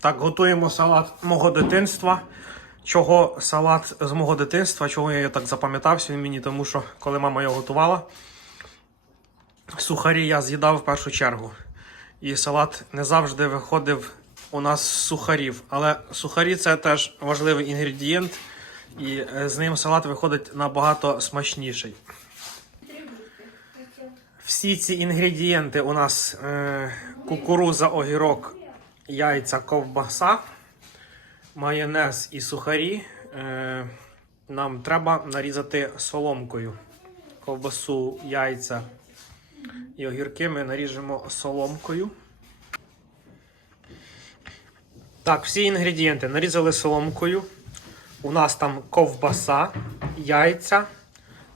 Так, готуємо салат мого дитинства. Чого салат з мого дитинства? Чого я так запам'ятався він мені, тому що коли мама його готувала, сухарі я з'їдав в першу чергу. І салат не завжди виходив у нас з сухарів. Але сухарі це теж важливий інгредієнт, і е, з ним салат виходить набагато смачніший. Всі ці інгредієнти у нас е, кукуруза, огірок, яйця, ковбаса, майонез і сухарі. Е, нам треба нарізати соломкою. Ковбасу, яйця і огірки ми наріжемо соломкою. Так, всі інгредієнти нарізали соломкою. У нас там ковбаса, яйця,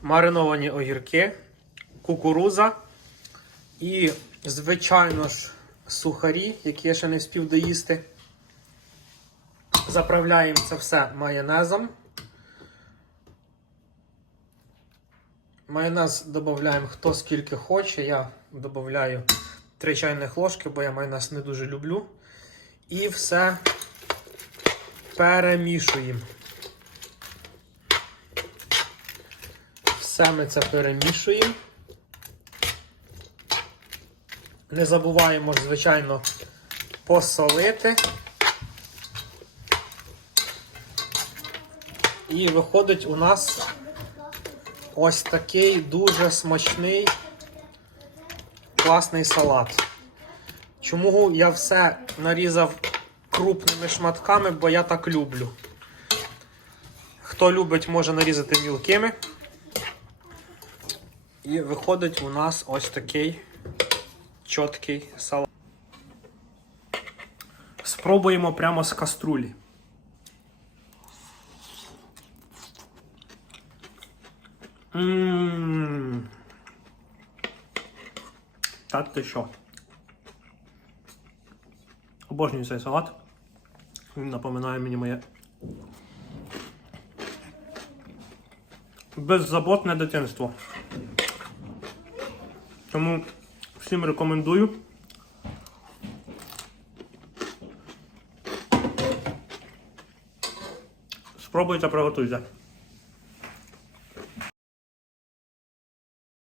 мариновані огірки, кукуруза і, звичайно ж, сухарі, які я ще не встиг доїсти. Заправляємо це все майонезом. Майонез додаємо хто скільки хоче. Я додаю 3 чайних ложки, бо я майонез не дуже люблю. І все перемішуємо. Все ми це перемішуємо. Не забуваємо, звичайно, посолити. І виходить у нас ось такий дуже смачний, класний салат. Чому я все нарізав крупними шматками, бо я так люблю. Хто любить, може нарізати мілкими. І виходить у нас ось такий чіткий салат. Спробуємо прямо з каструлі. Ммм. Та ти що? Обожнюю цей салат. Він напоминає мені моє беззаботне дитинство. Тому всім рекомендую. Спробуйте, приготуйте.